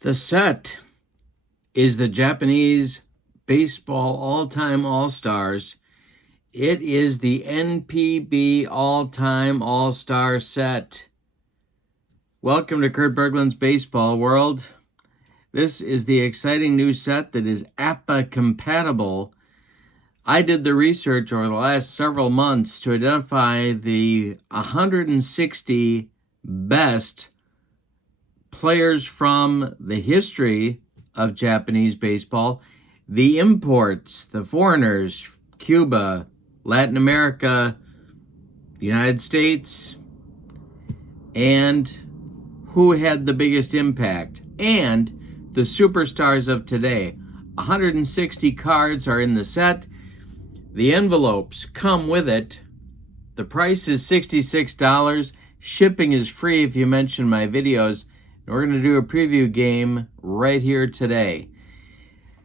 The set is the Japanese baseball all-time all-stars. It is the NPB all-time all-star set. Welcome to Kurt Berglund's Baseball World. This is the exciting new set that is APA compatible. I did the research over the last several months to identify the 160 best players from the history of Japanese baseball, the imports, the foreigners, Cuba, Latin America, the United States, and who had the biggest impact, and the superstars of today. 160 cards are in the set. The envelopes come with it. The price is $66. Shipping is free if you mention my videos. We're going to do a preview game right here today.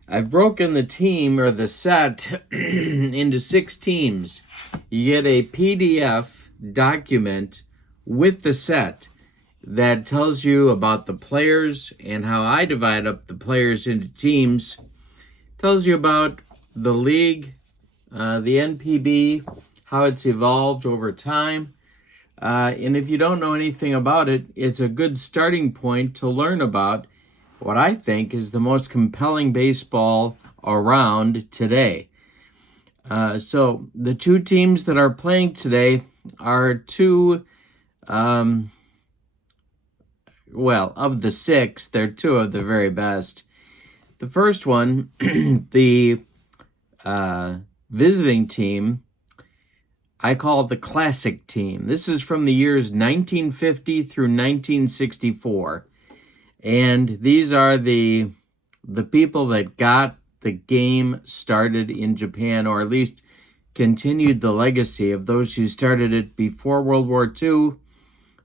I've broken the team or the set into 6 teams. You get a PDF document with the set that tells you about the players and how I divide up the players into teams. Tells you about the league, the NPB, how it's evolved over time. And if you don't know anything about it, it's a good starting point to learn about what I think is the most compelling baseball around today. So the 2 teams that are playing today are 2, of the 6, they're 2 of the very best. The first one, the visiting team, I call it the classic team. This is from the years 1950 through 1964. And these are the people that got the game started in Japan, or at least continued the legacy of those who started it before World War II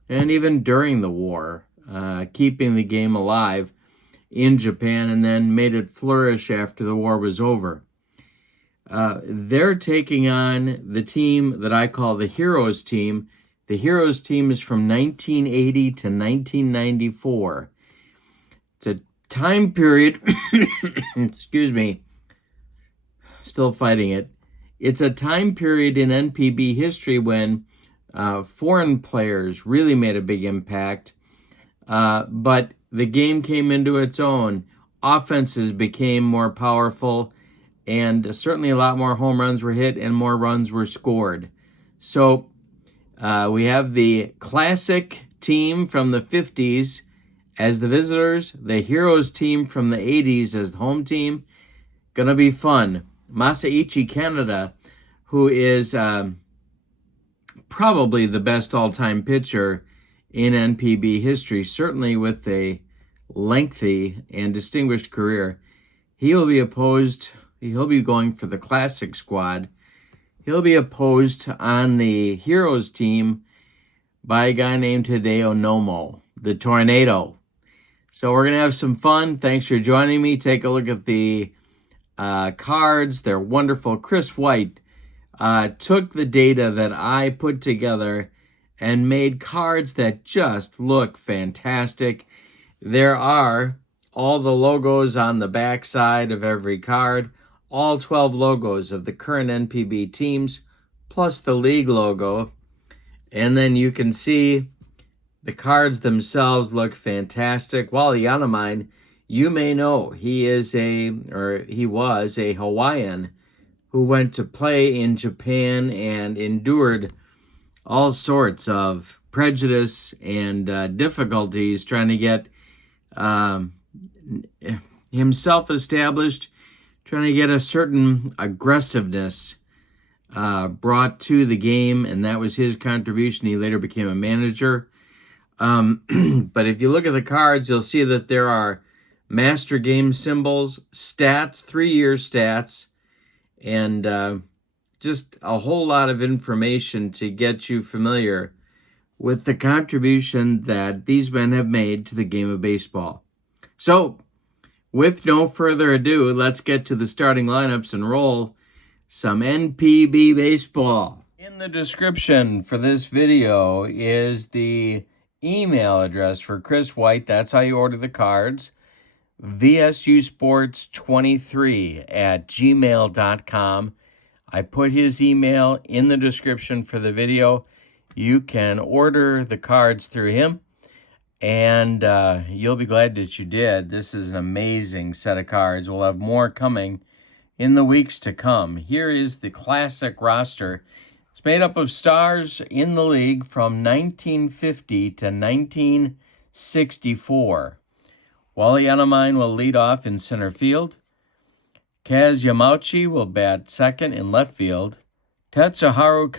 and even during the war, keeping the game alive in Japan and then made it flourish after the war was over. They're taking on the team that I call the Heroes team. The Heroes team is from 1980 to 1994. It's a time period, excuse me, still fighting it. It's a time period in NPB history when foreign players really made a big impact, but the game came into its own. Offenses became more powerful, and certainly a lot more home runs were hit and more runs were scored. So we have the classic team from the 50s as the visitors, the Heroes team from the 80s as the home team. Gonna be fun. Masaichi, Kaneda, who is probably the best all-time pitcher in NPB history, certainly with a lengthy and distinguished career. He'll be going for the classic squad. He'll be opposed on the Heroes team by a guy named Hideo Nomo, the Tornado. So we're going to have some fun. Thanks for joining me. Take a look at the cards. They're wonderful. Chris White took the data that I put together and made cards that just look fantastic. There are all the logos on the back side of every card, all 12 logos of the current NPB teams, plus the league logo. And then you can see the cards themselves look fantastic. Wally Yanomine, you may know, he was a Hawaiian who went to play in Japan and endured all sorts of prejudice and difficulties trying to get himself established, trying to get a certain aggressiveness brought to the game, and that was his contribution. He later became a manager. But if you look at the cards, you'll see that there are master game symbols, stats, 3-year stats, and just a whole lot of information to get you familiar with the contribution that these men have made to the game of baseball. So, with no further ado, let's get to the starting lineups and roll some NPB baseball. In the description for this video is the email address for Chris White. That's how you order the cards. vsusports23@gmail.com. I put his email in the description for the video. You can order the cards through him, and you'll be glad that you did. This is an amazing set of cards. We'll have more coming in the weeks to come. Here is the classic roster. It's made up of stars in the league from 1950 to 1964. Wally Yanamine will lead off in center field. Kaz Yamauchi will bat second in left field. Tetsuharu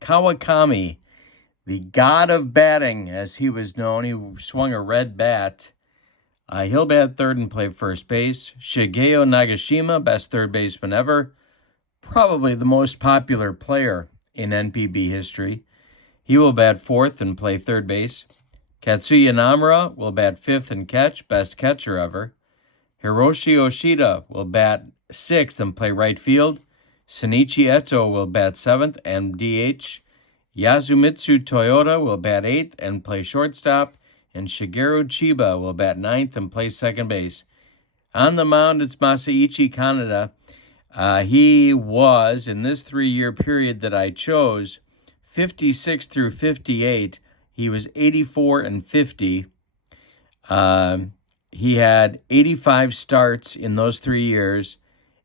Kawakami, the god of batting, as he was known. He swung a red bat. He'll bat third and play first base. Shigeo Nagashima, best third baseman ever. Probably the most popular player in NPB history. He will bat fourth and play third base. Katsuya Namura will bat fifth and catch, best catcher ever. Hiroshi Yoshida will bat sixth and play right field. Shinichi Eto will bat seventh and DH. Yasumitsu Toyota will bat eighth and play shortstop. And Shigeru Chiba will bat ninth and play second base. On the mound, it's Masaichi Kaneda. He was, in this 3-year period that I chose, 56 through 58, he was 84 and 50. He had 85 starts in those 3 years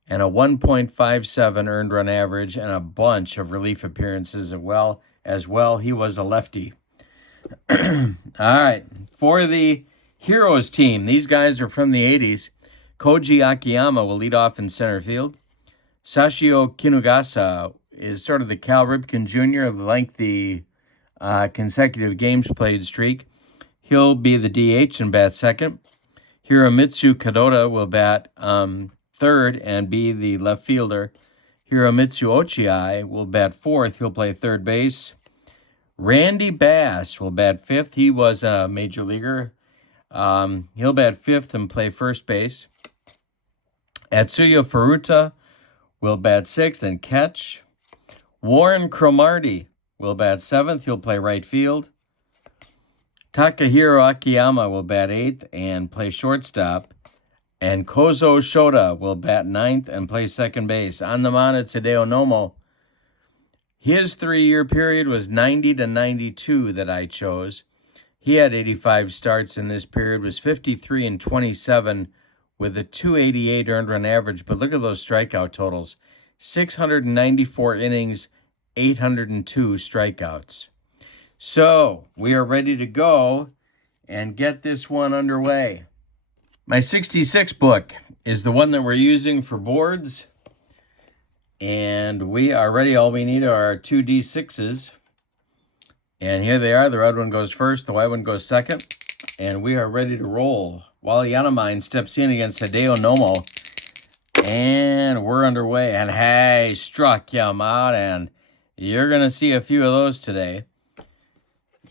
and a 1.57 earned run average and a bunch of relief appearances as well. He was a lefty. All right, for the Heroes team, these guys are from the 80s. Koji Akiyama will lead off in center field. Sashio Kinugasa is sort of the Cal Ripken Jr. of the lengthy consecutive games played streak. He'll be the DH and bat second. Hiromitsu Kadota will bat third and be the left fielder. Hiromitsu Ochiai will bat fourth. He'll play third base. Randy Bass will bat fifth. He was a major leaguer. He'll bat fifth and play first base. Atsuya Furuta will bat sixth and catch. Warren Cromartie will bat seventh. He'll play right field. Takahiro Akiyama will bat eighth and play shortstop. And Kozo Shota will bat ninth and play second base. On the mound, it's Hideo Nomo. His 3-year period was 90 to 92 that I chose. He had 85 starts in this period, was 53 and 27 with a 288 earned run average. But look at those strikeout totals. 694 innings, 802 strikeouts. So we are ready to go and get this one underway. My 66 book is the one that we're using for boards. And we are ready. All we need are our 2 D6s. And here they are. The red one goes first. The white one goes second. And we are ready to roll. Wally Yanamine steps in against Hideo Nomo. And we're underway. And hey, struck him out. And you're going to see a few of those today.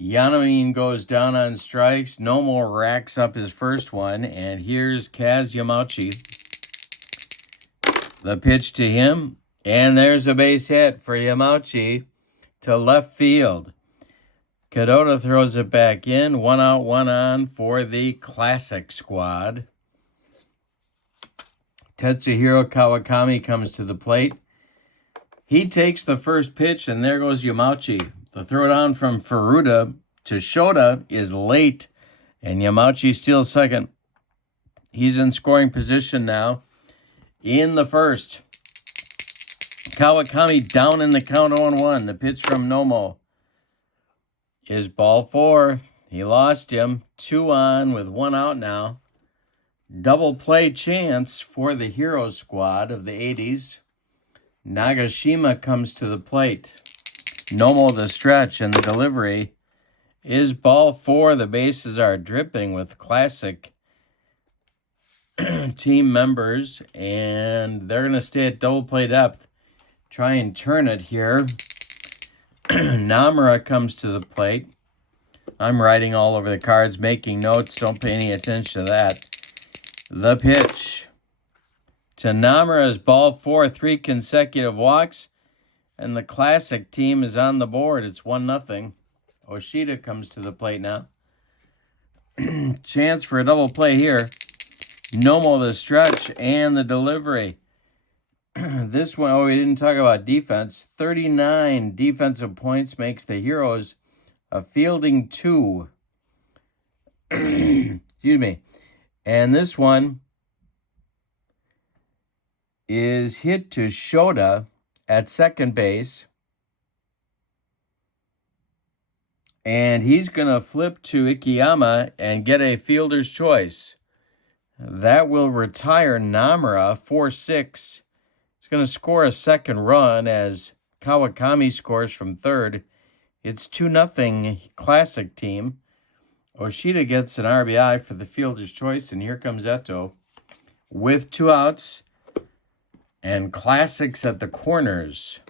Yanamine goes down on strikes. Nomo racks up his first one. And here's Kaz Yamauchi. The pitch to him. And there's a base hit for Yamauchi to left field. Kadota throws it back in. 1 out, 1 on for the classic squad. Tetsuhiro Kawakami comes to the plate. He takes the first pitch, and there goes Yamauchi. The throw down from Furuta to Shota is late, and Yamauchi steals second. He's in scoring position now in the first. Kawakami down in the count 0-1. The pitch from Nomo is ball 4. He lost him. 2 on with 1 out now. Double play chance for the hero squad of the 80s. Nagashima comes to the plate. Nomo the stretch, and the delivery is ball 4. The bases are dripping with classic team members, and they're going to stay at double play depth. Try and turn it here. Namura comes to the plate. I'm writing all over the cards, making notes. Don't pay any attention to that. The pitch to Namura is ball 4, 3 consecutive walks. And the classic team is on the board. It's 1-0. Oshida comes to the plate now. Chance for a double play here. Nomo the stretch and the delivery. This one, oh, we didn't talk about defense. 39 defensive points makes the Heroes a fielding 2. Excuse me. And this one is hit to Shota at second base. And he's going to flip to Ikeyama and get a fielder's choice. That will retire Namura 4-6. He's going to score a second run as Kawakami scores from third. It's 2-0 Classic team. Oshida gets an RBI for the fielder's choice, and here comes Eto with 2 outs and Classics at the corners.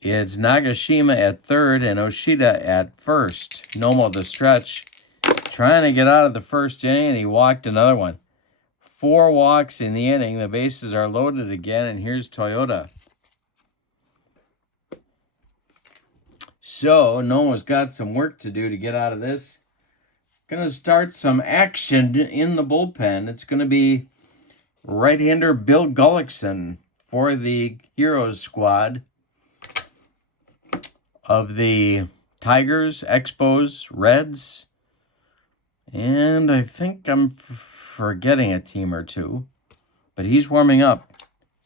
It's Nagashima at third and Oshida at first. Nomo the stretch, trying to get out of the first inning, and he walked another one. 4 walks in the inning. The bases are loaded again, and here's Toyota. So Nomo's got some work to do to get out of this. Going to start some action in the bullpen. It's going to be right-hander Bill Gullickson for the Heroes squad of the Tigers, Expos, Reds, and I think I'm forgetting a team or two, but he's warming up.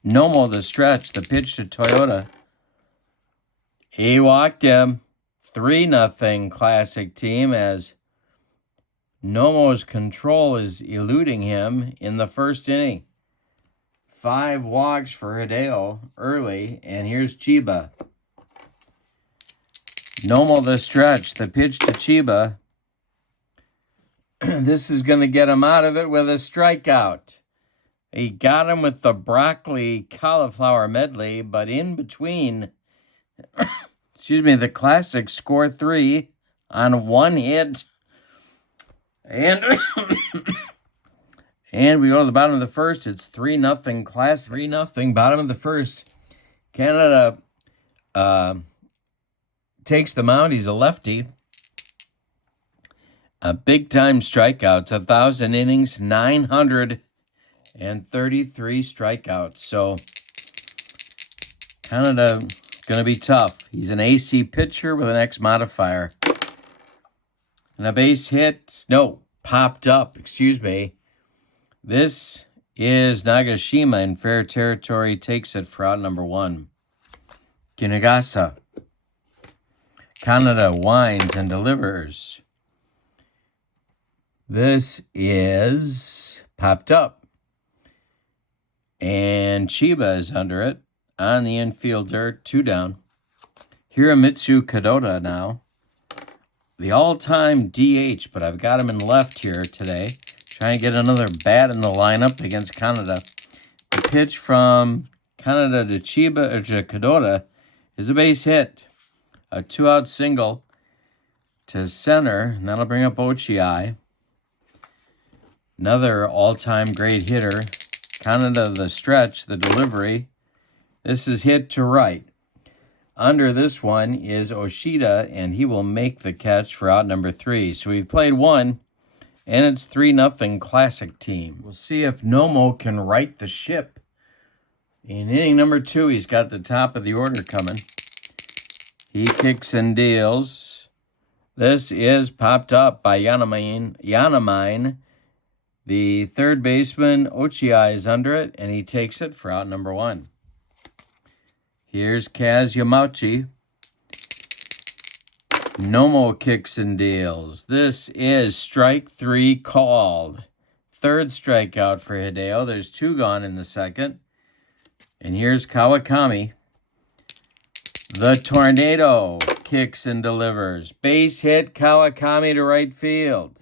Nomo the stretch, the pitch to Toyota. He walked him. 3-0 Classic team as Nomo's control is eluding him in the first inning. 5 walks for Hideo early, and here's Chiba. Nomo the stretch, the pitch to Chiba. This is going to get him out of it with a strikeout. He got him with the broccoli cauliflower medley, but in between, the Classics score 3 on 1 hit. And and we go to the bottom of the first. It's 3-0 Classic. 3-0 bottom of the first. Kaneda takes the mound. He's a lefty. Big-time strikeouts. 1,000 innings, 933 strikeouts. So Kaneda going to be tough. He's an AC pitcher with an X modifier. And a base hit. Popped up. This is Nagashima in fair territory. Takes it for out number 1. Kinagasa. Kaneda winds and delivers. This is popped up. And Chiba is under it. On the infielder, 2 down. Hiramitsu Kadota now. The all-time DH, but I've got him in left here today. Trying to get another bat in the lineup against Kaneda. The pitch from Kaneda to Chiba, or to Kadota, is a base hit. A 2-out single to center, and that'll bring up Ochiai. Another all-time great hitter. Kaneda the stretch, the delivery. This is hit to right. Under this one is Oshida, and he will make the catch for out number 3. So we've played 1, and it's 3-0 Classic team. We'll see if Nomo can right the ship. In inning number 2, he's got the top of the order coming. He kicks and deals. This is popped up by Yanamine. The third baseman, Ochiai, is under it, and he takes it for out number 1. Here's Kaz Yamauchi. Nomo kicks and deals. This is strike 3 called. Third strikeout for Hideo. There's 2 gone in the second. And here's Kawakami. The Tornado kicks and delivers. Base hit, Kawakami to right field.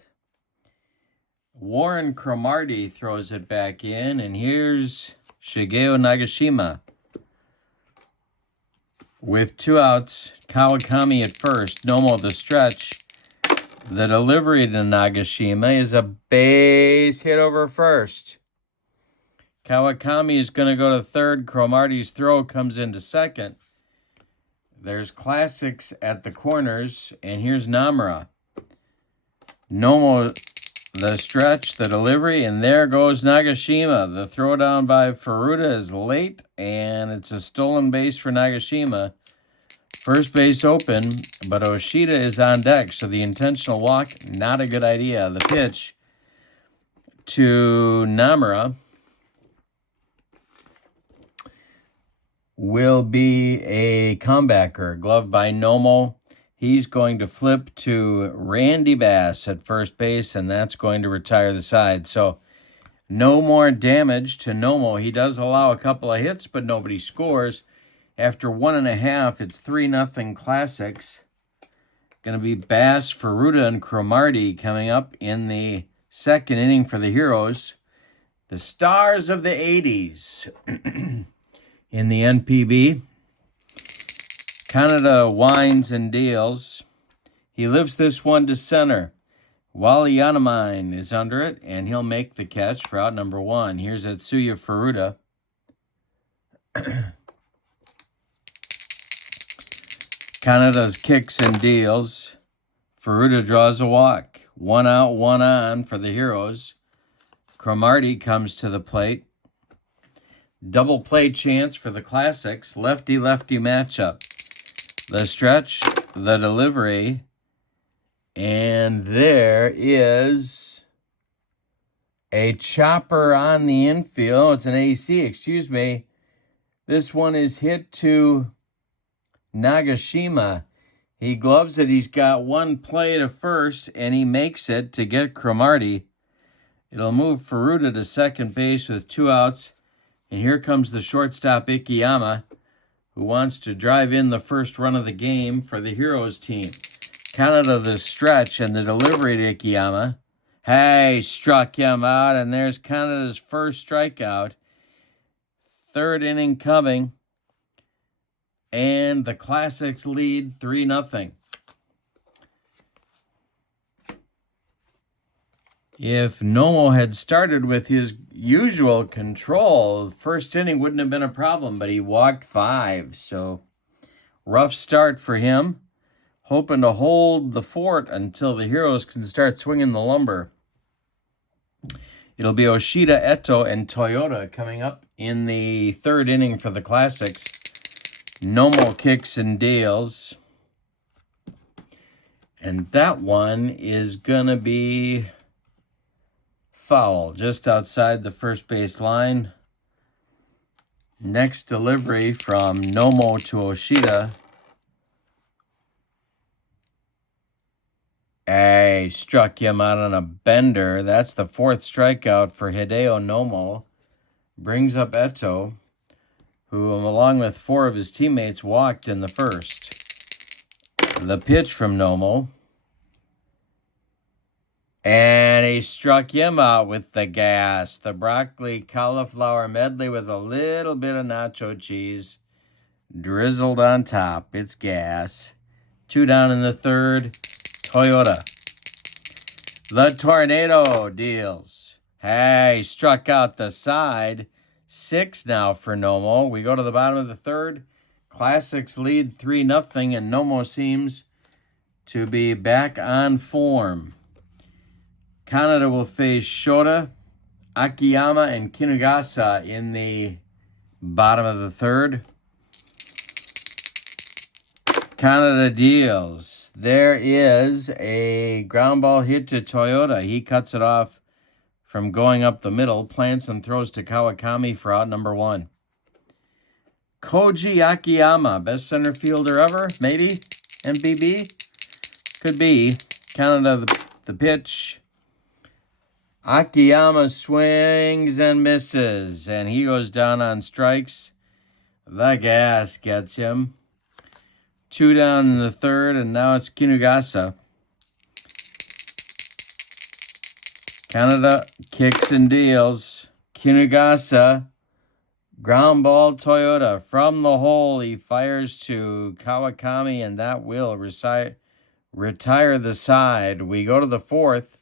Warren Cromartie throws it back in, and here's Shigeo Nagashima. With 2 outs, Kawakami at first, Nomo the stretch. The delivery to Nagashima is a base hit over first. Kawakami is going to go to third. Cromartie's throw comes into second. There's Classics at the corners, and here's Namura. Nomo the stretch, the delivery, and there goes Nagashima. The throwdown by Furuta is late, and it's a stolen base for Nagashima. First base open, but Oshida is on deck, so the intentional walk, not a good idea. The pitch to Namura will be a comebacker. Glove by Nomo. He's going to flip to Randy Bass at first base, and that's going to retire the side. So no more damage to Nomo. He does allow a couple of hits, but nobody scores. After 1.5, it's 3-0 Classics. Going to be Bass, Furuta, and Cromartie coming up in the second inning for the Heroes. The stars of the 80s in the NPB. Kaneda winds and deals. He lifts this one to center. Wally Yanamine is under it, and he'll make the catch for out number 1. Here's Atsuya Furuta. Kaneda's kicks and deals. Furuta draws a walk. 1 out, 1 on for the Heroes. Cromartie comes to the plate. Double play chance for the Classics. Lefty-lefty matchup. The stretch, the delivery, and there is a chopper on the infield. Oh, it's an AC, excuse me. This one is hit to Nagashima. He gloves it. He's got one play to first, and he makes it to get Cromartie. It'll move Furuta to second base with 2 outs. And here comes the shortstop Ikeyama, who wants to drive in the first run of the game for the Heroes team. Kaneda the stretch and the delivery to Ikeyama. Hey, struck him out, and there's Kaneda's first strikeout. Third inning coming, and the Classics lead 3-0. If Nomo had started with his usual control, the first inning wouldn't have been a problem, but he walked 5. So rough start for him. Hoping to hold the fort until the Heroes can start swinging the lumber. It'll be Oshida, Eto, and Toyota coming up in the third inning for the Classics. Nomo kicks and deals. And that one is going to be foul, just outside the first base line. Next delivery from Nomo to Oshida. Hey, struck him out on a bender. That's the 4th strikeout for Hideo Nomo. Brings up Eto, who, along with 4 of his teammates, walked in the first. The pitch from Nomo. And he struck him out with the gas. The broccoli cauliflower medley with a little bit of nacho cheese drizzled on top. It's gas. 2 down in the third. Toyota. The tornado deals. Hey, struck out the side. 6 now for Nomo. We go to the bottom of the third. Classics lead 3-0, and Nomo seems to be back on form. Kaneda will face Shota, Akiyama, and Kinugasa in the bottom of the third. Kaneda deals. There is a ground ball hit to Toyota. He cuts it off from going up the middle. Plants and throws to Kawakami for out number 1. Koji Akiyama, best center fielder ever? Maybe? NPB? Could be. Kaneda the pitch. Akiyama swings and misses, and he goes down on strikes. The gas gets him. 2 down in the third, and now it's Kinugasa. Kaneda kicks and deals. Kinugasa, ground ball Toyota. From the hole, he fires to Kawakami, and that will retire the side. We go to the fourth.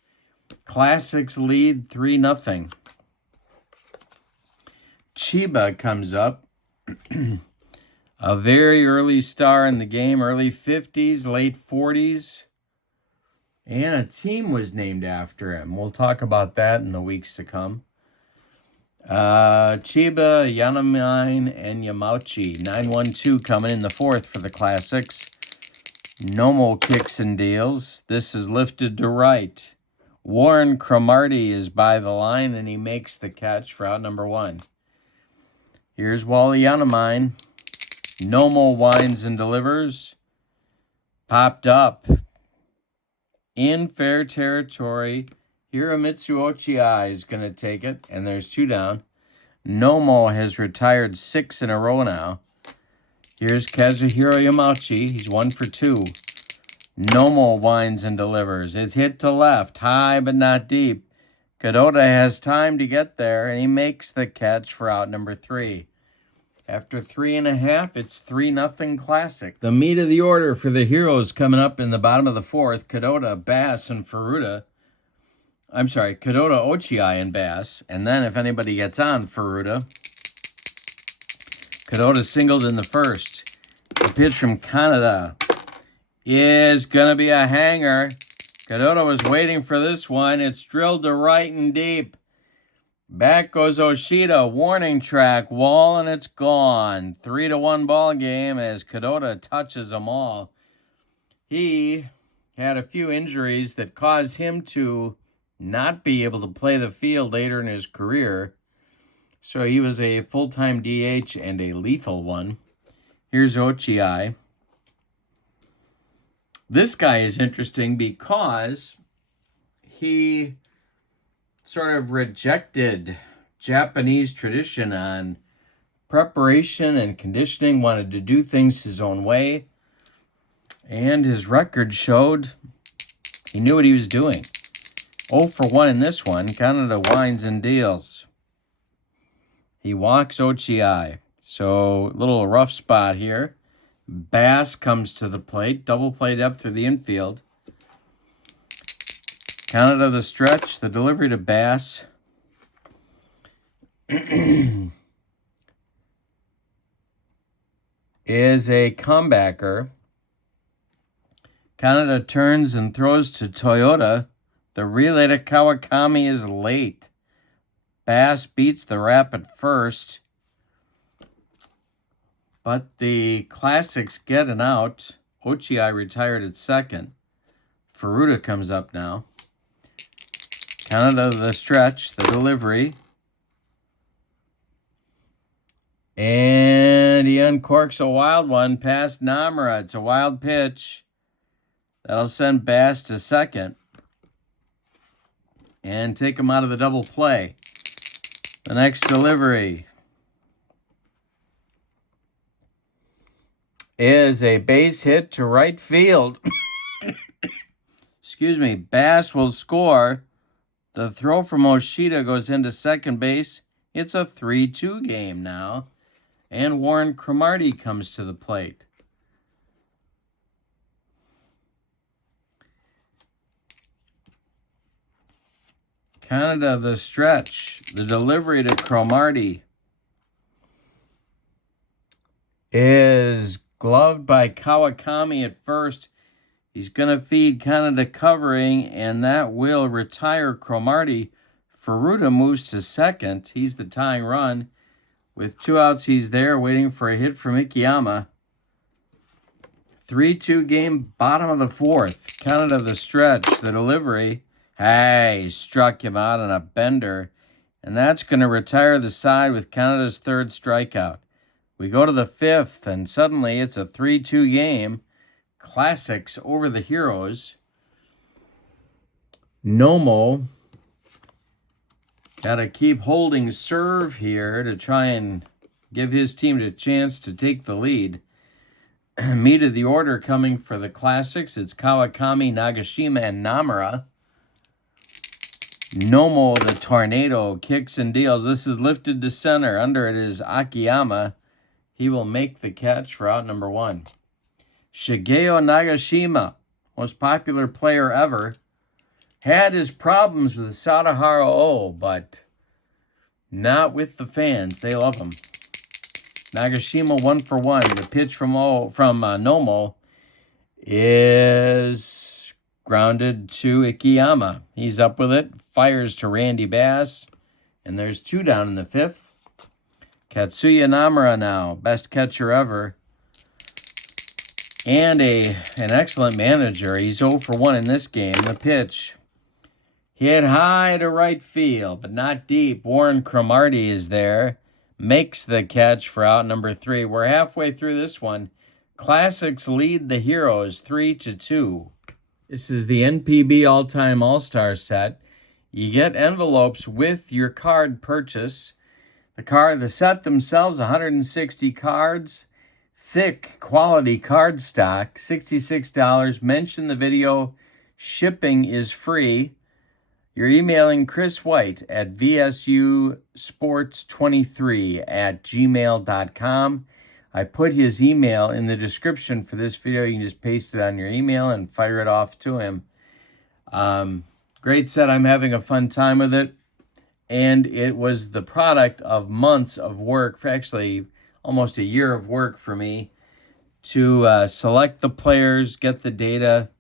Classics lead 3-0. Chiba comes up. A very early star in the game, early 50s, late 40s. And a team was named after him. We'll talk about that in the weeks to come. Chiba, Yanamine, and Yamauchi. 9-1-2 coming in the fourth for the Classics. Nomo kicks and deals. This is lifted to right. Warren Cromartie is by the line, and he makes the catch for out number 1. Here's Wally Yanamine. Nomo winds and delivers. Popped up. In fair territory. Hiromitsu Ochiai is going to take it, and there's 2 down. Nomo has retired 6 in a row now. Here's Kazuhiro Yamauchi. He's 1 for 2. Nomo winds and delivers. It's hit to left, high but not deep. Kaneda has time to get there, and he makes the catch for out number 3. After 3.5, it's 3-0 Classic. The meat of the order for the heroes coming up in the bottom of the fourth. Kaneda, Bass, and Kaneda, Ochiai, and Bass. And then if anybody gets on Kaneda singled in the first. The pitch from Kaneda is going to be a hanger. Kaneda was waiting for this one. It's drilled to right and deep. Back goes Oshida, warning track, wall, and it's gone. 3-1 ball game as Kaneda touches them all. He had a few injuries that caused him to not be able to play the field later in his career. So he was a full-time DH and a lethal one. Here's Ochiai. This guy is interesting because he sort of rejected Japanese tradition on preparation and conditioning, wanted to do things his own way, and his record showed he knew what he was doing. 0 for 1 in this one. Kaneda winds and deals. He walks Ochiai. So, little rough spot here. Bass comes to the plate. Double play depth through the infield. Kaneda the stretch. The delivery to Bass. Is a comebacker. Kaneda turns and throws to Toyota. The relay to Kawakami is late. Bass beats the rap at first. But the Classics get an out. Ochiai retired at second. Furuta comes up now. Kaneda the stretch, the delivery. And he uncorks a wild one past Namura. It's a wild pitch. That'll send Bass to second. And take him out of the double play. The next delivery is a base hit to right field. Excuse me. Bass will score. The throw from Oshida goes into second base. It's a 3-2 game now. And Warren Cromartie comes to the plate. Kaneda the stretch. The delivery to Cromartie is gloved by Kawakami at first. He's going to feed Kaneda covering, and that will retire Cromartie. Furuta moves to second. He's the tying run. With 2 outs, he's there waiting for a hit from Ikeyama. 3-2 game, bottom of the fourth. Kaneda the stretch, the delivery. Hey, struck him out on a bender. And that's going to retire the side with Kaneda's third strikeout. We go to the fifth, and suddenly it's a 3-2 game. Classics over the heroes. Nomo got to keep holding serve here to try and give his team a chance to take the lead. Meat of the order coming for the Classics. It's Kawakami, Nagashima, and Namura. Nomo, the tornado, kicks and deals. This is lifted to center. Under it is Akiyama. He will make the catch for out number 1. Shigeo Nagashima, most popular player ever, had his problems with Sadaharu O, but not with the fans. They love him. Nagashima 1 for 1. The pitch from Nomo is Grounded to Ikeyama. He's up with it. Fires to Randy Bass. And there's 2 down in the 5th. Katsuya Namura now. Best catcher ever. And an excellent manager. He's 0 for 1 in this game. The pitch. Hit high to right field, but not deep. Warren Cromartie is there. Makes the catch for out number 3. We're halfway through this one. Classics lead the Heroes 3-2. This is the NPB All-Time All-Star set. You get envelopes with your card purchase. The set themselves, 160 cards. Thick quality card stock, $66. Mention the video. Shipping is free. You're emailing Chris White at vsusports23@gmail.com. I put his email in the description for this video. You can just paste it on your email and fire it off to him. Great set. I'm having a fun time with it. And it was the product of months of work, actually almost a year of work for me, to select the players, get the data,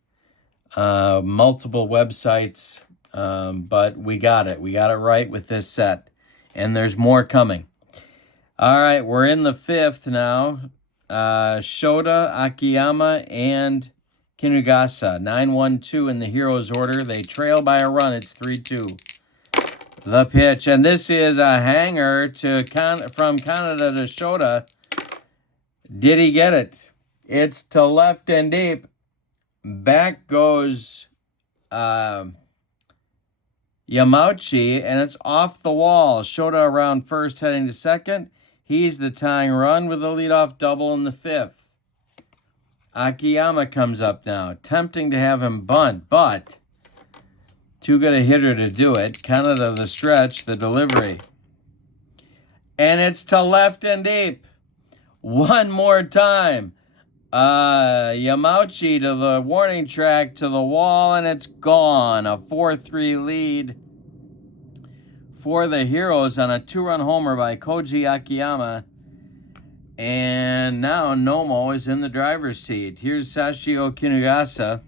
multiple websites, but we got it. We got it right with this set, and there's more coming. All right, we're in the 5th now. Shota, Akiyama, and Kinugasa, 9-1-2 in the Heroes order. They trail by a run. It's 3-2. The pitch, and this is a hanger from Kaneda to Shota. Did he get it? It's to left and deep. Back goes Yamauchi, and it's off the wall. Shota around first, heading to second. He's the tying run with a leadoff double in the 5th. Akiyama comes up now, tempting to have him bunt, but too good a hitter to do it. Kaneda the stretch, the delivery. And it's to left and deep. One more time. Yamauchi to the warning track, to the wall, and it's gone. A 4-3 lead for the Heroes on a 2-run homer by Koji Akiyama. And now Nomo is in the driver's seat. Here's Sashio Kinugasa.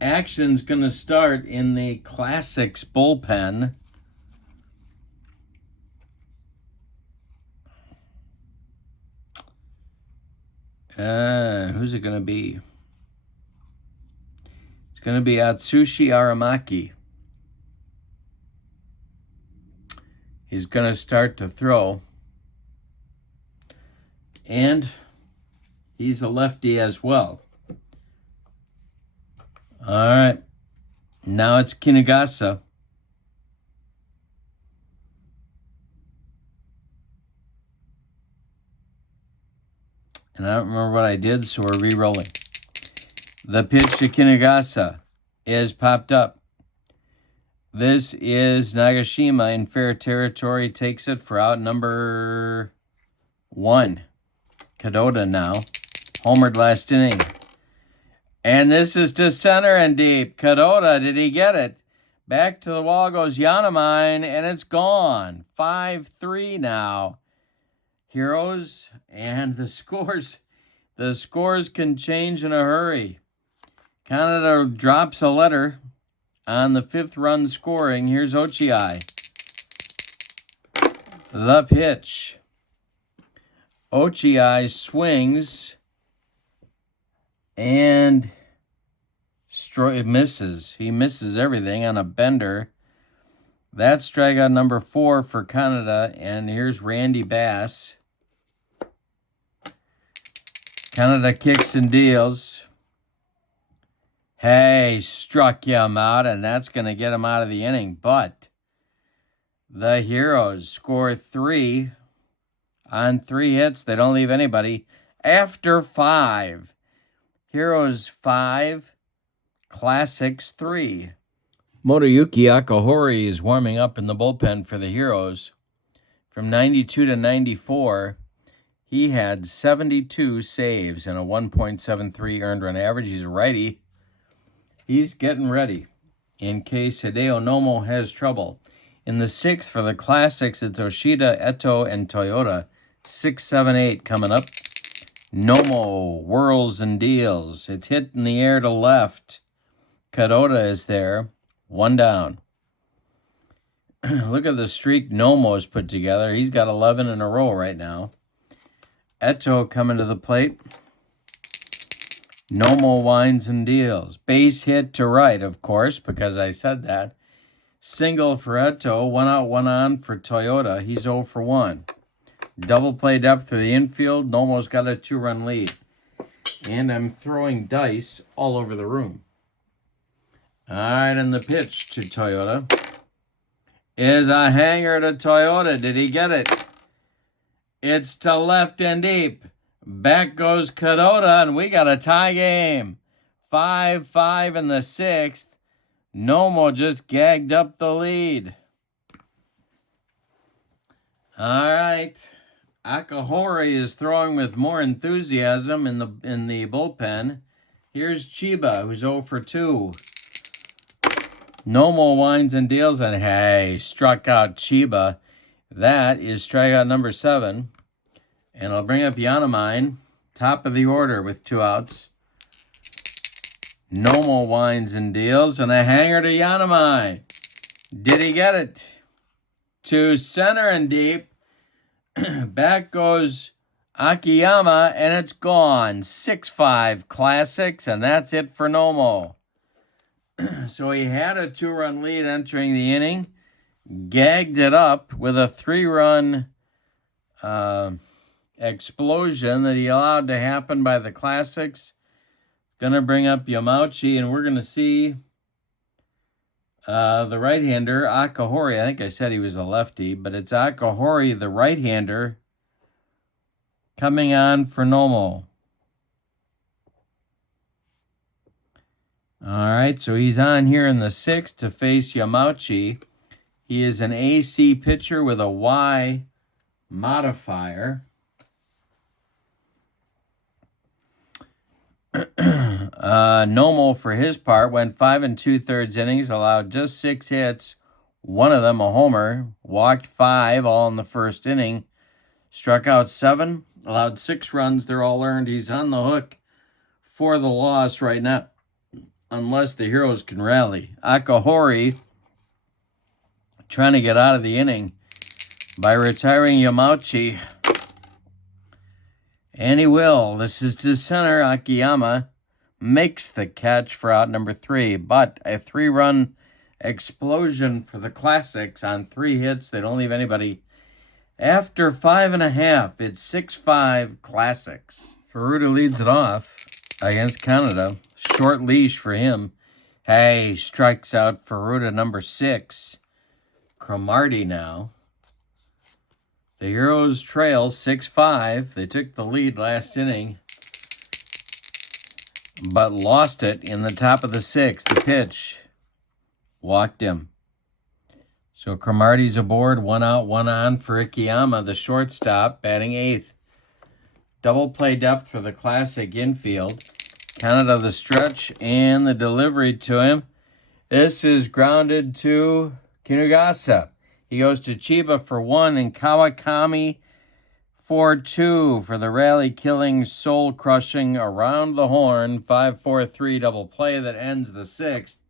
Action's going to start in the Classics bullpen. Who's it going to be? It's going to be Atsushi Aramaki. He's going to start to throw. And he's a lefty as well. All right. Now it's Kinugasa. And I don't remember what I did, so we're re-rolling. The pitch to Kinugasa is popped up. This is Nagashima in fair territory. Takes it for out number 1. Kadota now. Homered last inning. And this is to center and deep. Kadota, did he get it? Back to the wall goes Yanamine, and it's gone. 5-3 now. Heroes, and the scores can change in a hurry. Kaneda drops a letter on the 5th run scoring. Here's Ochiai. The pitch. Ochiai swings and misses. He misses everything on a bender. That's strikeout number 4 for Kaneda, and here's Randy Bass. Kaneda kicks and deals. Hey, struck him out, and that's going to get him out of the inning. But the Heroes score 3 on 3 hits. They don't leave anybody. After 5. Heroes 5, Classics 3. Motoyuki Akahori is warming up in the bullpen for the Heroes. From 92 to 94, he had 72 saves and a 1.73 earned run average. He's a righty. He's getting ready in case Hideo Nomo has trouble. In the 6th for the Classics, it's Oshida, Eto, and Toyota. 6, 7, 8 coming up. Nomo whirls and deals. It's hit in the air to left. Kaneda is there. 1 down. Look at the streak Nomo's put together. He's got 11 in a row right now. Eto coming to the plate. Nomo winds and deals. Base hit to right, of course, because I said that. Single for Eto. 1 out, 1 on for Toyota. He's 0 for 1. Double play depth through the infield. Nomo's got a 2-run lead. And I'm throwing dice all over the room. All right, and the pitch to Toyota is a hanger to Toyota. Did he get it? It's to left and deep. Back goes Kaneda, and we got a tie game. 5-5 in the 6th. Nomo just gagged up the lead. All right. Akahori is throwing with more enthusiasm in the bullpen. Here's Chiba, who's 0 for 2. Nomo winds and deals, and hey, struck out Chiba. That is strikeout number 7. And I'll bring up Yanamine, top of the order with 2 outs. Nomo winds and deals, and a hanger to Yanamine. Did he get it? To center and deep. Back goes Akiyama, and it's gone. 6-5 classics, and that's it for Nomo. So he had a 2-run lead entering the inning, gagged it up with a 3-run explosion that he allowed to happen by the classics. Going to bring up Yamauchi, and we're going to see the right-hander, Akahori. I think I said he was a lefty, but it's Akahori, the right-hander, coming on for Nomo. All right, so he's on here in the 6th to face Yamauchi. He is an AC pitcher with a Y modifier. Nomo, for his part, went 5 2/3 innings, allowed just 6 hits, one of them a homer, walked 5, all in the first inning, struck out 7, allowed 6 runs. They're all earned. He's on the hook for the loss right now, unless the Heroes can rally. Akahori trying to get out of the inning by retiring Yamauchi. And he will. This is to center. Akiyama makes the catch for out number 3. But a 3-run explosion for the Classics on 3 hits. They don't leave anybody after 5.5. It's 6-5 Classics. Furuta leads it off against Kaneda. Short leash for him. Hey, strikes out Furuta number 6. Cromartie now. The Heroes trail 6-5. They took the lead last inning, but lost it in the top of the 6th. The pitch walked him. So Cromartie's aboard. 1 out, 1 on for Ikiyama, the shortstop, batting 8th. Double play depth for the Classic infield. Kaneda the stretch and the delivery to him. This is grounded to Kinugasa. He goes to Chiba for 1 and Kawakami for 2 for the rally-killing, soul-crushing, around the horn 5-4-3 double play that ends the 6th.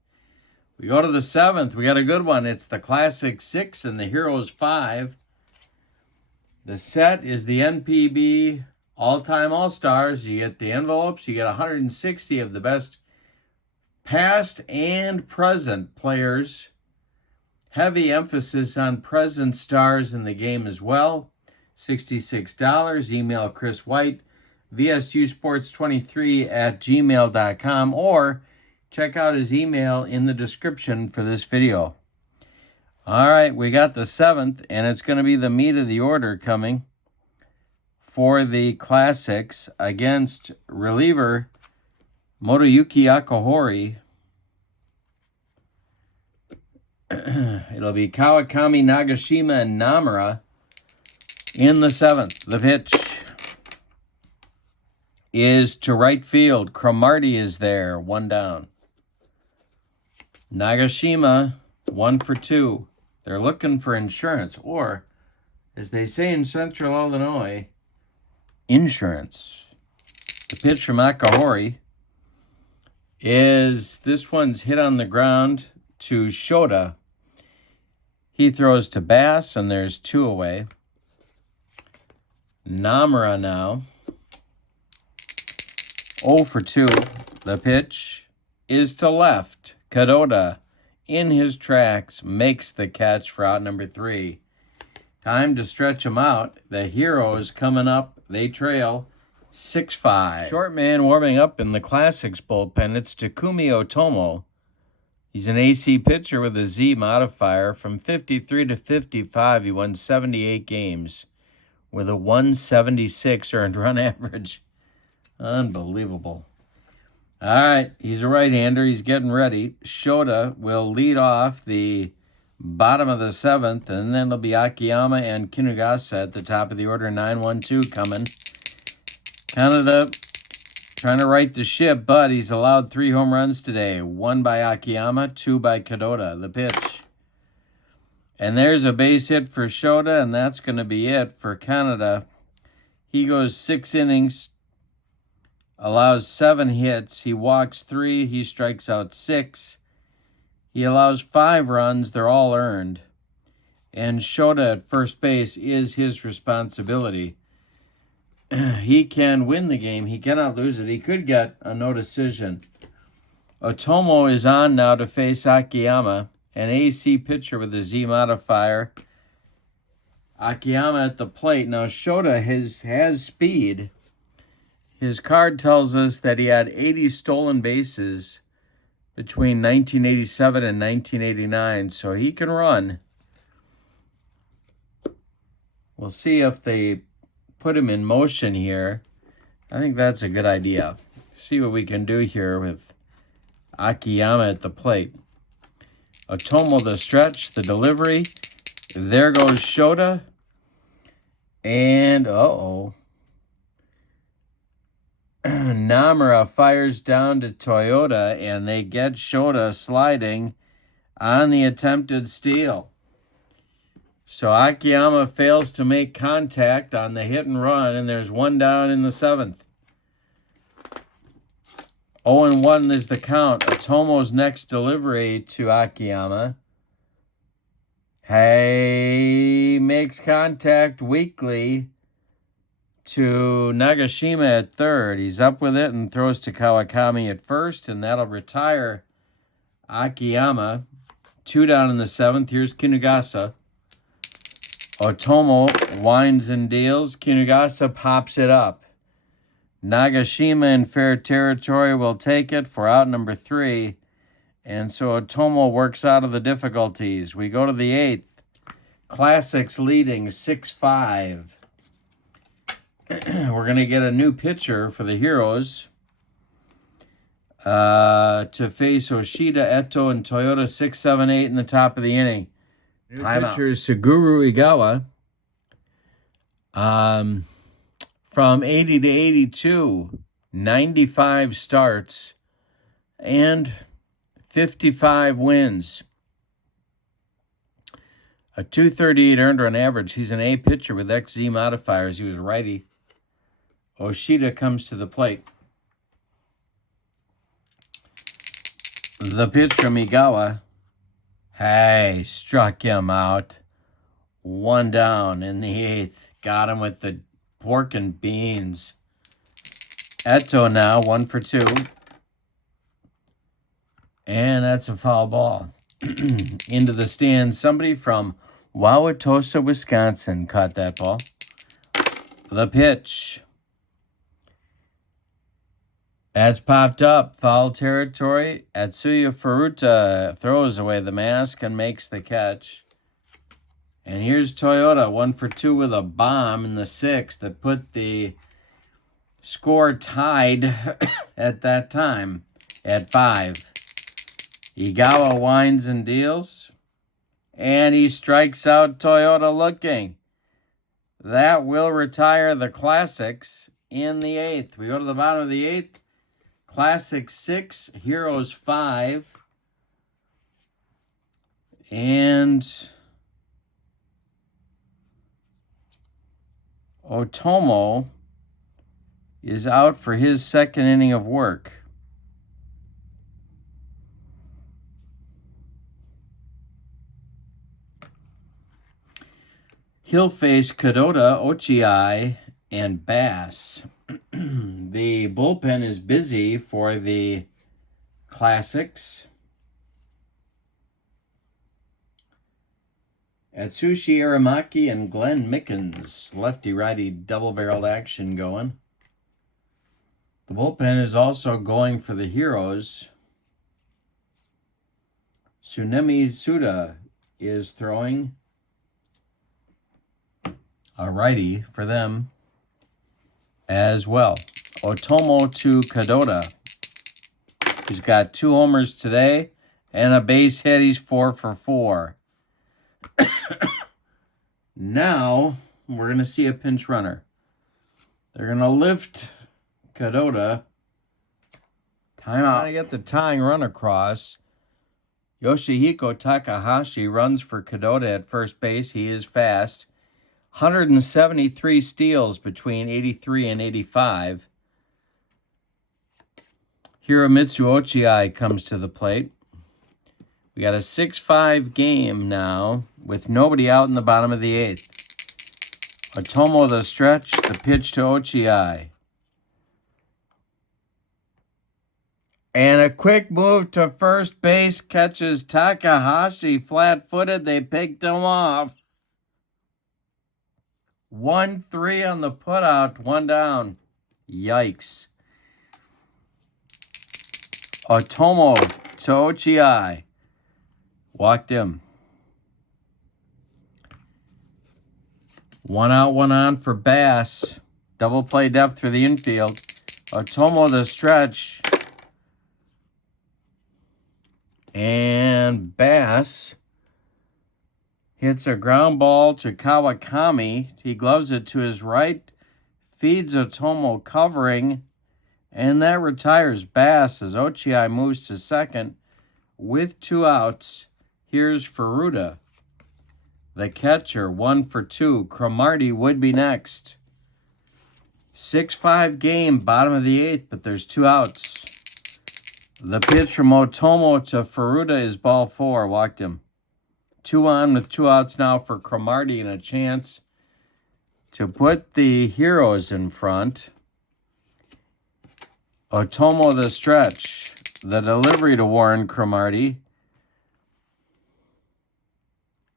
We go to the 7th. We got a good one. It's the Classic 6 and the Heroes 5. The set is the NPB All-Time All-Stars. You get the envelopes. You get 160 of the best past and present players. Heavy emphasis on present stars in the game as well. $66. Email Chris White, vsusports23@gmail.com, or check out his email in the description for this video. All right, we got the 7th, and it's going to be the meat of the order coming for the Classics against reliever Motoyuki Akahori. It'll be Kawakami, Nagashima, and Namura in the 7th. The pitch is to right field. Cromartie is there, 1 down. Nagashima, 1 for 2. They're looking for insurance, or, as they say in Central Illinois, insurance. pitch from Akahori this one's hit on the ground to Shota. He throws to Bass, and there's 2 away. Namura now. 0 for 2. The pitch is to left. Kadota, in his tracks, makes the catch for out number 3. Time to stretch them out. The Heroes coming up. They trail 6-5. Short man warming up in the Classics bullpen. It's Takumi Otomo. He's an AC pitcher with a Z modifier. From 53 to 55, he won 78 games with a 176 earned run average. Unbelievable. All right, he's a right-hander. He's getting ready. Shota will lead off the bottom of the 7th, and then it'll be Akiyama and Kinugasa at the top of the order. 9-1-2 coming. Kaneda trying to right the ship, but he's allowed 3 home runs today. 1 by Akiyama, 2 by Kadota. The pitch. And there's a base hit for Shota, and that's going to be it for Kaneda. He goes 6 innings, allows 7 hits. He walks 3. He strikes out 6. He allows 5 runs. They're all earned. And Shota at first base is his responsibility. He can win the game. He cannot lose it. He could get a no decision. Otomo is on now to face Akiyama, an AC pitcher with a Z modifier. Akiyama at the plate. Now Shota has speed. His card tells us that he had 80 stolen bases between 1987 and 1989, so he can run. We'll see if they put him in motion here. I think that's a good idea. See what we can do here with Akiyama at the plate. Otomo the stretch, the delivery. There goes Shota. And, Namura fires down to Toyota, and they get Shota sliding on the attempted steal. So Akiyama fails to make contact on the hit and run, and there's 1 down in the 7th. 0-1 is the count. Otomo's next delivery to Akiyama. He makes contact weakly to Nagashima at third. He's up with it and throws to Kawakami at first, and that'll retire Akiyama. 2 down in the 7th. Here's Kinugasa. Otomo winds and deals. Kinugasa pops it up. Nagashima in fair territory will take it for out number 3. And so Otomo works out of the difficulties. We go to the 8th. Classics leading 6-5. We're going to get a new pitcher for the Heroes to face Oshida, Eto, and Toyota 6, 7, 8 in the top of the inning. New pitcher is Suguru Igawa. From 80 to 82, 95 starts, and 55 wins. A 238 earned run average. He's an A pitcher with XZ modifiers. He was righty. Oshida comes to the plate. The pitch from Igawa. Hey, struck him out. 1 down in the 8th. Got him with the pork and beans. Eto now, 1 for 2. And that's a foul ball. Into the stands. Somebody from Wauwatosa, Wisconsin caught that ball. The pitch. That's popped up. Foul territory. Atsuya Furuta throws away the mask and makes the catch. And here's Toyota, 1 for 2 with a bomb in the 6th that put the score tied at that time at 5. Igawa winds and deals, and he strikes out Toyota looking. That will retire the Classics in the 8th. We go to the bottom of the 8th. Classics 6, Heroes 5. And Otomo is out for his second inning of work. He'll face Kaneda, Ochiai, and Bass. The bullpen is busy for the Classics. Atsushi Aramaki and Glenn Mickens, lefty-righty double-barreled action going. The bullpen is also going for the Heroes. Tsunemi Suda is throwing. A righty for them as well. Otomo to Kaneda. He's got 2 homers today and a base hit. He's 4 for 4. Now we're going to see a pinch runner. They're going to lift Kaneda. Timeout. I get the tying run across. Yoshihiko Takahashi runs for Kaneda at first base. He is fast. 173 steals between 83 and 85. Hiromitsu Ochiai comes to the plate. We got a 6-5 game now with nobody out in the bottom of the 8th. Otomo the stretch, the pitch to Ochiai. And a quick move to first base catches Takahashi flat-footed. They picked him off. 1-3 on the putout, 1 down. Yikes. Otomo to Ochiai. Walked him. 1 out, 1 on for Bass. Double play depth through the infield. Otomo the stretch. And Bass hits a ground ball to Kawakami. He gloves it to his right. Feeds Otomo covering. And that retires Bass as Ochiai moves to second with 2 outs. Here's Furuta, the catcher, 1 for 2. Cromartie would be next. 6-5 game, bottom of the 8th, but there's 2 outs. The pitch from Otomo to Furuta is ball 4. Walked him. 2 on with 2 outs now for Cromartie and a chance to put the Heroes in front. Otomo the stretch. The delivery to Warren Cromartie.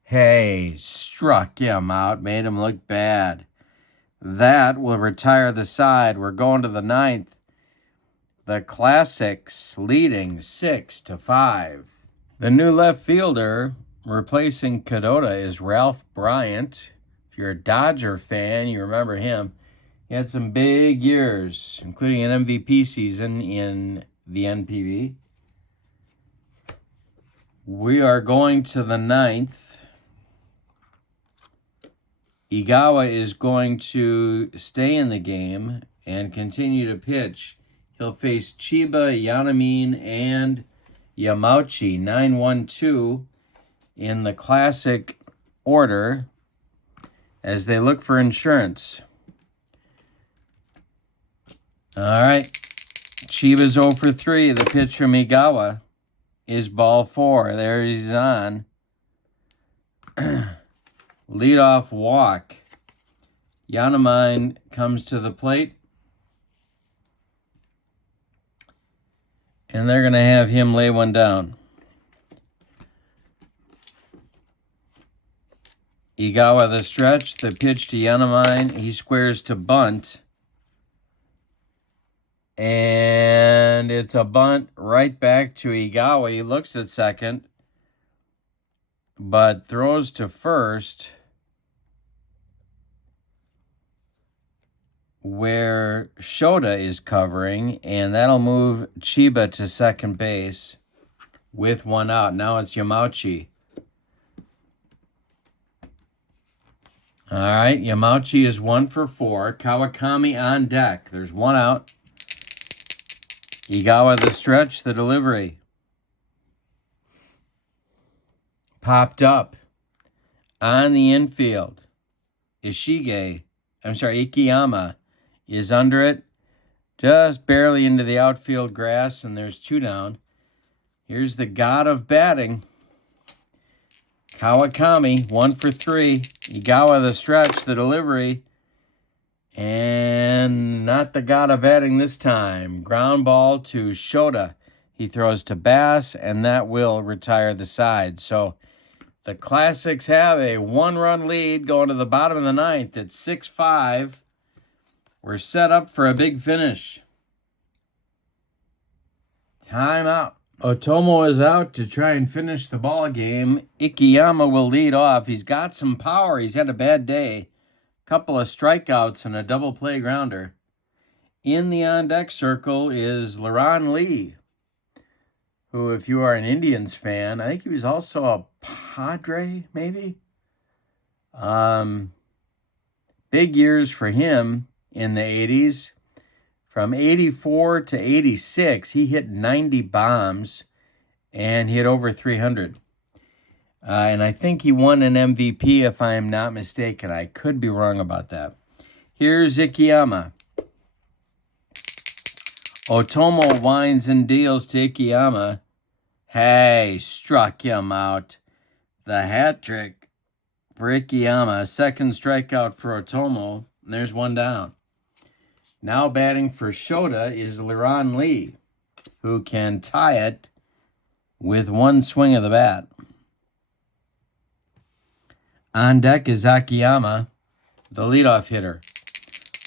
Hey, struck him out, made him look bad. That will retire the side. We're going to the 9th. The Classics leading 6-5. The new left fielder replacing Kaneda is Ralph Bryant. If you're a Dodger fan, you remember him. He had some big years, including an MVP season in the NPB. We are going to the 9th. Igawa is going to stay in the game and continue to pitch. He'll face Chiba, Yanamine, and Yamauchi, 9-1-2 in the classic order as they look for insurance. All right. Chiba's 0 for 3. The pitch from Igawa is ball 4. There he's on. Leadoff walk. Yanamine comes to the plate. And they're going to have him lay one down. Igawa the stretch. The pitch to Yanamine. He squares to bunt. And it's a bunt right back to Igawa. He looks at second, but throws to first, where Shota is covering, and that'll move Chiba to second base with 1 out. Now it's Yamauchi. All right, Yamauchi is 1 for 4. Kawakami on deck. There's 1 out. Igawa the stretch, the delivery. Popped up on the infield. Ikiyama is under it. Just barely into the outfield grass, and there's 2 down. Here's the god of batting. Kawakami, 1 for 3. Igawa the stretch, the delivery. And not the god of batting this time. Ground ball to Shota. He throws to Bass, and that will retire the side. So the Classics have a 1-run lead going to the bottom of the 9th. It's 6-5. We're set up for a big finish. Time out. Otomo is out to try and finish the ball game. Ikeyama will lead off. He's got some power. He's had a bad day. Couple of strikeouts and a double play grounder. In the on-deck circle is Laron Lee, who, if you are an Indians fan, I think he was also a Padre, maybe? Big years for him in the 80s. From 84 to 86, he hit 90 bombs and hit over 300. And I think he won an MVP, if I am not mistaken. I could be wrong about that. Here's Ikeyama. Otomo winds and deals to Ikeyama. Hey, struck him out. The hat trick for Ikeyama. Second strikeout for Otomo. And there's 1 down. Now batting for Shota is Laron Lee, who can tie it with 1 swing of the bat. On deck is Akiyama, the leadoff hitter.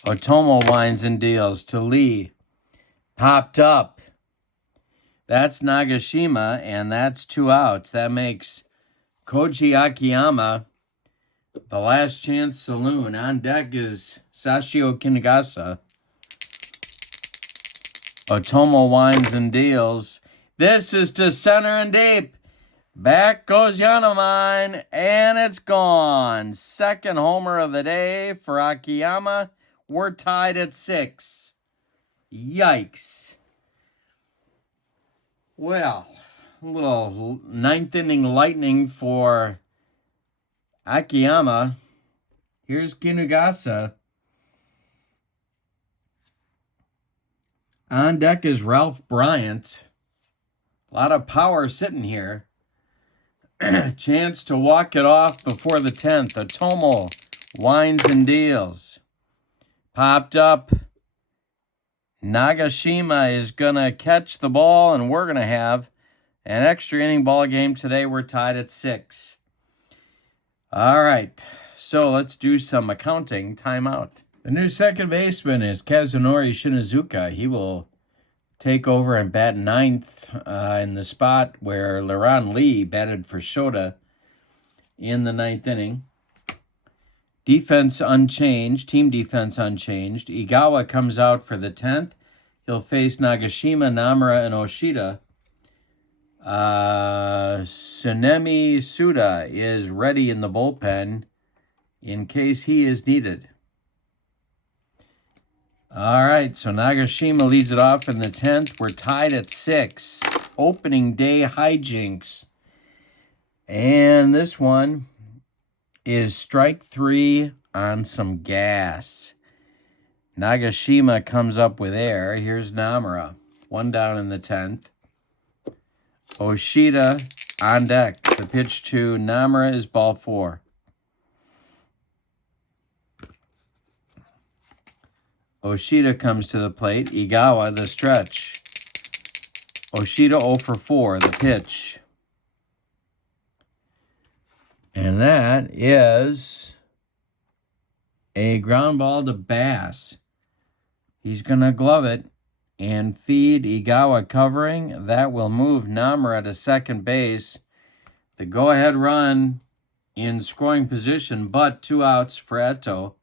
Otomo winds and deals to Lee. Popped up. That's Nagashima, and that's 2 outs. That makes Koji Akiyama the last chance saloon. On deck is Sashio Kinugasa. Otomo winds and deals. This is to center and deep. Back goes Yanomine, and it's gone. Second homer of the day for Akiyama. We're tied at 6. Yikes. Well, a little 9th inning lightning for Akiyama. Here's Kinugasa. On deck is Ralph Bryant. A lot of power sitting here. Chance to walk it off before the 10th. Otomo winds and deals. Popped up. Nagashima is going to catch the ball, and we're going to have an extra inning ball game today. We're tied at 6. All right, so let's do some accounting. Timeout. The new second baseman is Kazunori Shinazuka. He will take over and bat 9th in the spot where Laron Lee batted for Shota in the 9th inning. Defense unchanged, team defense unchanged. Igawa comes out for the 10th. He'll face Nagashima, Namura, and Oshida. Tsunemi Suda is ready in the bullpen in case he is needed. All right, so Nagashima leads it off in the 10th. We're tied at 6. Opening day hijinks. And this one is strike 3 on some gas. Nagashima comes up with air. Here's Namura. 1 down in the 10th. Oshida on deck. The pitch to Namura is ball 4. Oshida comes to the plate. Igawa, the stretch. Oshida 0 for 4, the pitch. And that is a ground ball to Bass. He's going to glove it and feed Igawa covering. That will move Namura to second base. The go-ahead run in scoring position, but 2 outs for Eto.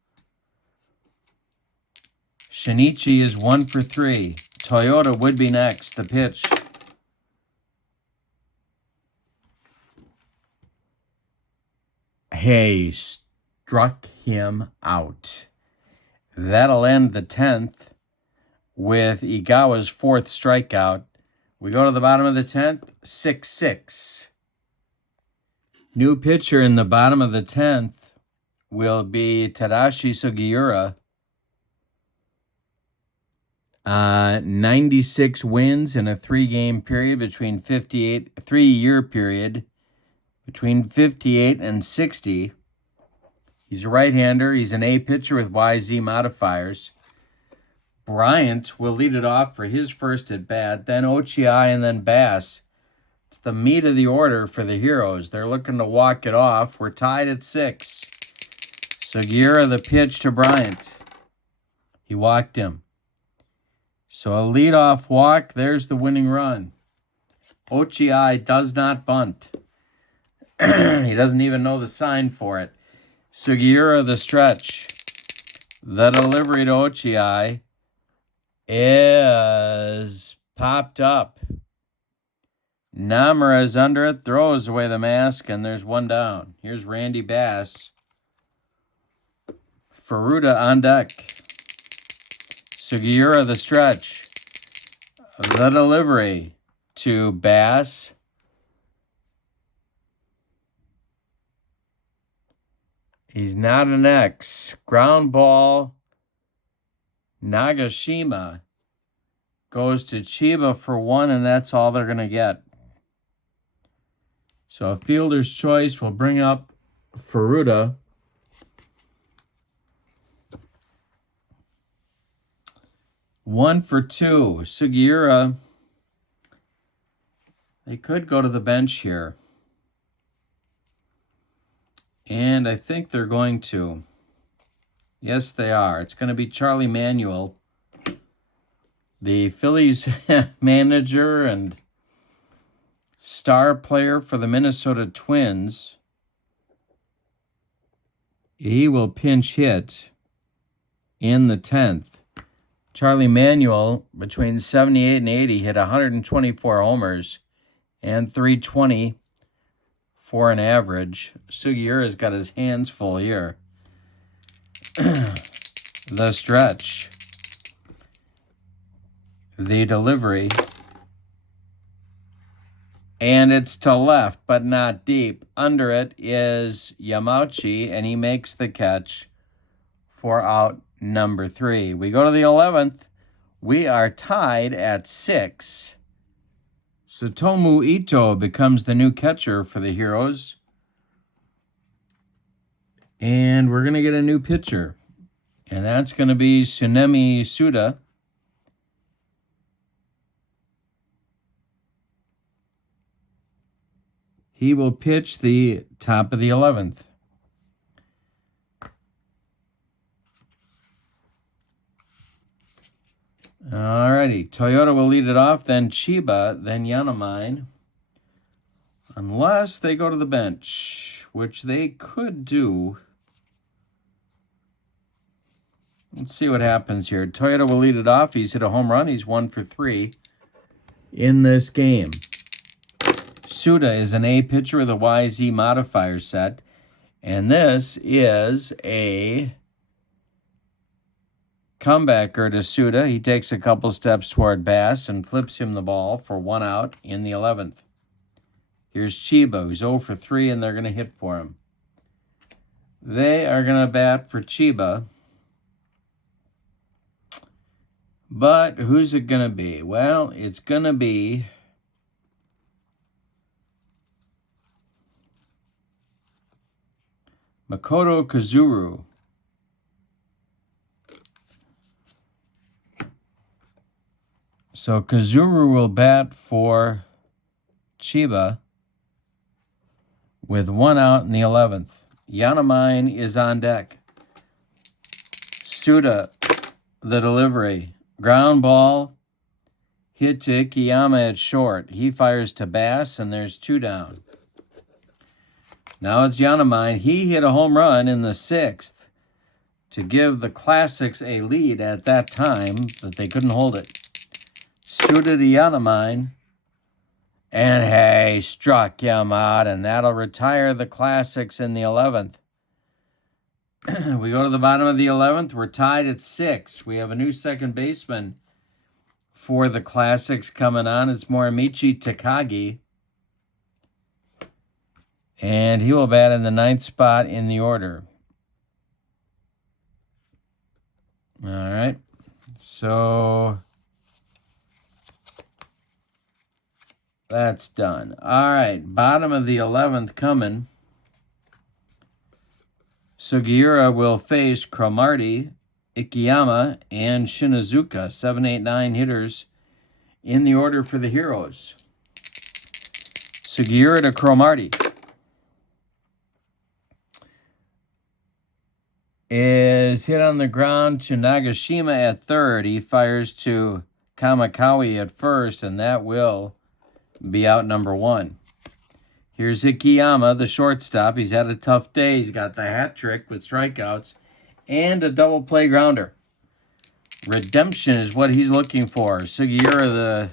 Shinichi is 1 for 3. Toyota would be next. The pitch. Hey, struck him out. That'll end the 10th with Igawa's 4th strikeout. We go to the bottom of the 10th, 6-6. New pitcher in the bottom of the 10th will be Tadashi Sugiura. 96 wins in a 3-game period between 3-year period between 58 and 60. He's a right-hander. He's an A pitcher with YZ modifiers. Bryant will lead it off for his first at bat, then Ochi, and then Bass. It's the meat of the order for the Heroes. They're looking to walk it off. We're tied at 6. Sugiura the pitch to Bryant. He walked him. So a leadoff walk. There's the winning run. Ochi does not bunt. He doesn't even know the sign for it. Sugiura the stretch. The delivery to Ochi is popped up. Namura is under it, throws away the mask, and there's one down. Here's Randy Bass. Furuta on deck. Sugiura the stretch. The delivery to Bass. He's not an X. Ground ball. Nagashima goes to Chiba for 1, and that's all they're going to get. So a fielder's choice will bring up Furuta. One for 2. Sugiura. They could go to the bench here. And I think they're going to. Yes, they are. It's going to be Charlie Manuel, the Phillies manager and star player for the Minnesota Twins. He will pinch hit in the 10th. Charlie Manuel, between 78 and 80, hit 124 homers and 320 for an average. Sugiura's got his hands full here. The stretch. The delivery. And it's to left, but not deep. Under it is Yamauchi, and he makes the catch for out number 3. We go to the 11th. We are tied at 6. Satomu Ito becomes the new catcher for the Heroes. And we're going to get a new pitcher. And that's going to be Tsunemi Suda. He will pitch the top of the 11th. Alrighty, Toyota will lead it off, then Chiba, then Yanamine. Unless they go to the bench, which they could do. Let's see what happens here. Toyota will lead it off. He's hit a home run. He's 1 for 3 in this game. Suda is an A pitcher with a YZ modifier set. And this is a comebacker to Suda. He takes a couple steps toward Bass and flips him the ball for 1 out in the 11th. Here's Chiba, who's 0 for 3, and they're going to hit for him. They are going to bat for Chiba. But who's it going to be? Well, it's going to be Makoto Kazuru. So Kazuru will bat for Chiba with 1 out in the 11th. Yanamine is on deck. Suda, the delivery. Ground ball, hit to Ikiyama at short. He fires to Bass, and there's 2 down. Now it's Yanamine. He hit a home run in the 6th to give the Classics a lead at that time, but they couldn't hold it. Suda to Yanamine, and hey, struck him out, and that'll retire the Classics in the 11th. We go to the bottom of the 11th. We're tied at 6. We have a new second baseman for the Classics coming on. It's Morimichi Takagi. And he will bat in the 9th spot in the order. All right. So That's done. All right, bottom of the 11th coming. Sugiura will face Cromartie, Ikeyama, and Shinazuka. 7, 8, 9 hitters in the order for the heroes. Sugiura to Cromartie. Is hit on the ground to Nagashima at third. He fires to Kamakawi at first, and that will be out number 1. Here's Ikeyama, the shortstop. He's had a tough day. He's got the hat trick with strikeouts and a double play grounder. Redemption is what he's looking for. Sugiura, the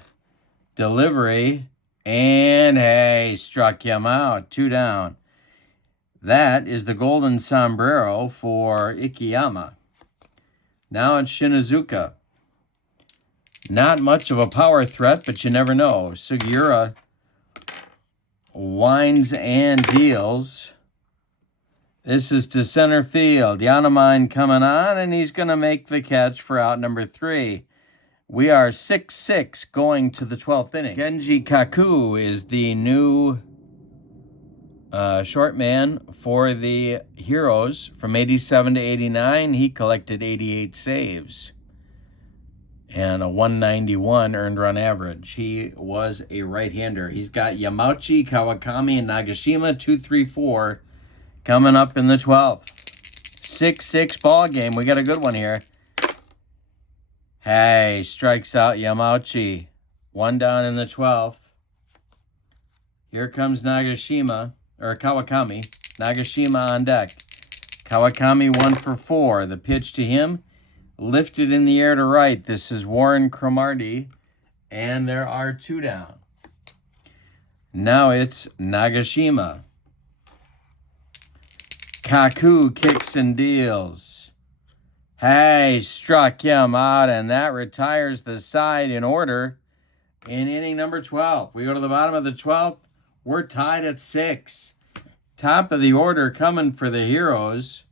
delivery, and hey, struck him out. 2 down. That is the golden sombrero for Ikeyama. Now it's Shinazuka. Not much of a power threat, but you never know. Sugiura winds and deals. This is to center field. Yanamine coming on, and he's going to make the catch for out number 3. We are 6-6 going to the 12th inning. Genji Kaku is the new short man for the Heroes. From 87 to 89, he collected 88 saves and a 191 earned run average. He was a right-hander. He's got Yamauchi, Kawakami, and Nagashima, 2, 3, 4, coming up in the 12th. 6-6 ball game. We got a good one here. Hey, strikes out Yamauchi. 1 down in the 12th. Here comes Nagashima, or Kawakami. Nagashima on deck. Kawakami 1 for 4. The pitch to him, lifted in the air to right. This is Warren Cromartie, and there are 2 down. Now it's Nagashima. Kaku kicks and deals. Hey, struck him out, and that retires the side in order in inning number 12. We go to the bottom of the 12th. We're tied at 6. Top of the order coming for the Heroes.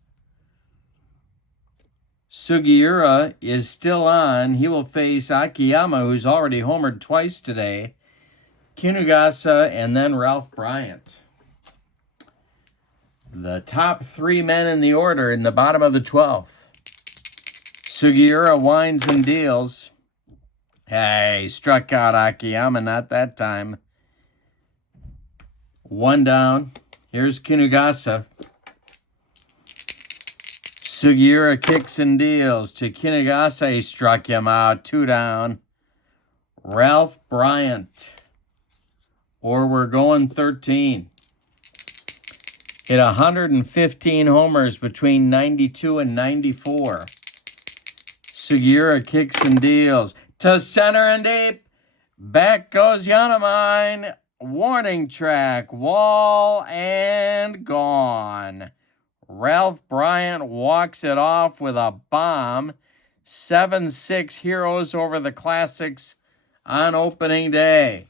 Sugiura is still on. He will face Akiyama, who's already homered twice today, Kinugasa, and then Ralph Bryant. The top 3 men in the order in the bottom of the 12th. Sugiura winds and deals. Hey, struck out Akiyama, not that time. 1 down. Here's Kinugasa. Sugiura kicks and deals to Kinugasa. He struck him out. 2 down. Ralph Bryant. Or we're going 13. Hit 115 homers between 92 and 94. Sugiura kicks and deals to center and deep. Back goes Yanamine. Warning track, wall, and gone. Ralph Bryant walks it off with a bomb. 7-6 Heroes over the Classics on opening day.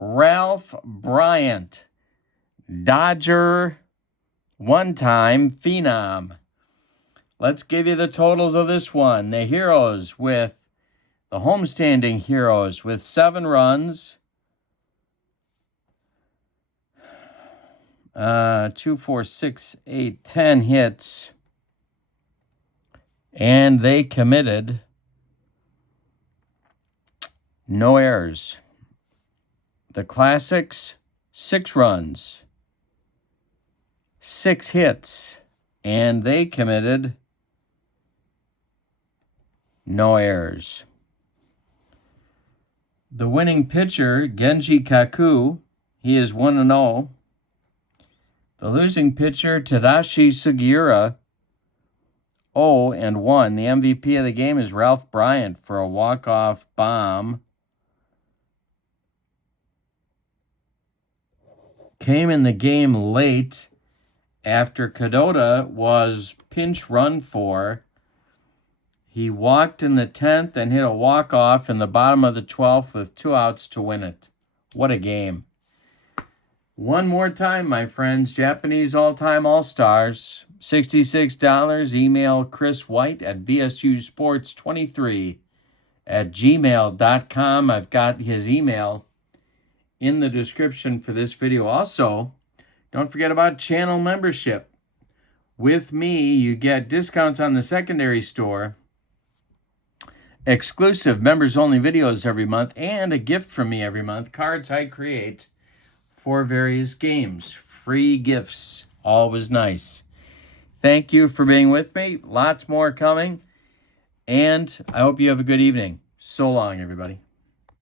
Ralph Bryant, Dodger, one-time phenom. Let's give you the totals of this one. The Heroes with the homestanding Heroes with 7 runs. 2, 4, 6, 8, 10 hits. And they committed no errors. The Classics, 6 runs, 6 hits, and they committed no errors. The winning pitcher, Genji Kaku, he is 1-0. The losing pitcher, Tadashi Sugiura, 0-1. The MVP of the game is Ralph Bryant for a walk-off bomb. Came in the game late after Kadota was pinch run for. He walked in the 10th and hit a walk-off in the bottom of the 12th with 2 outs to win it. What a game. One more time, my friends. Japanese All-Time All-Stars. $66. Email Chris White at vsusports23 at gmail.com. I've got his email in the description for this video. Also, don't forget about channel membership. With me, you get discounts on the secondary store, exclusive members-only videos every month, and a gift from me every month, cards I create for various games. Free gifts, always nice. Thank you for being with me. Lots more coming, and I hope you have a good evening. So long, everybody.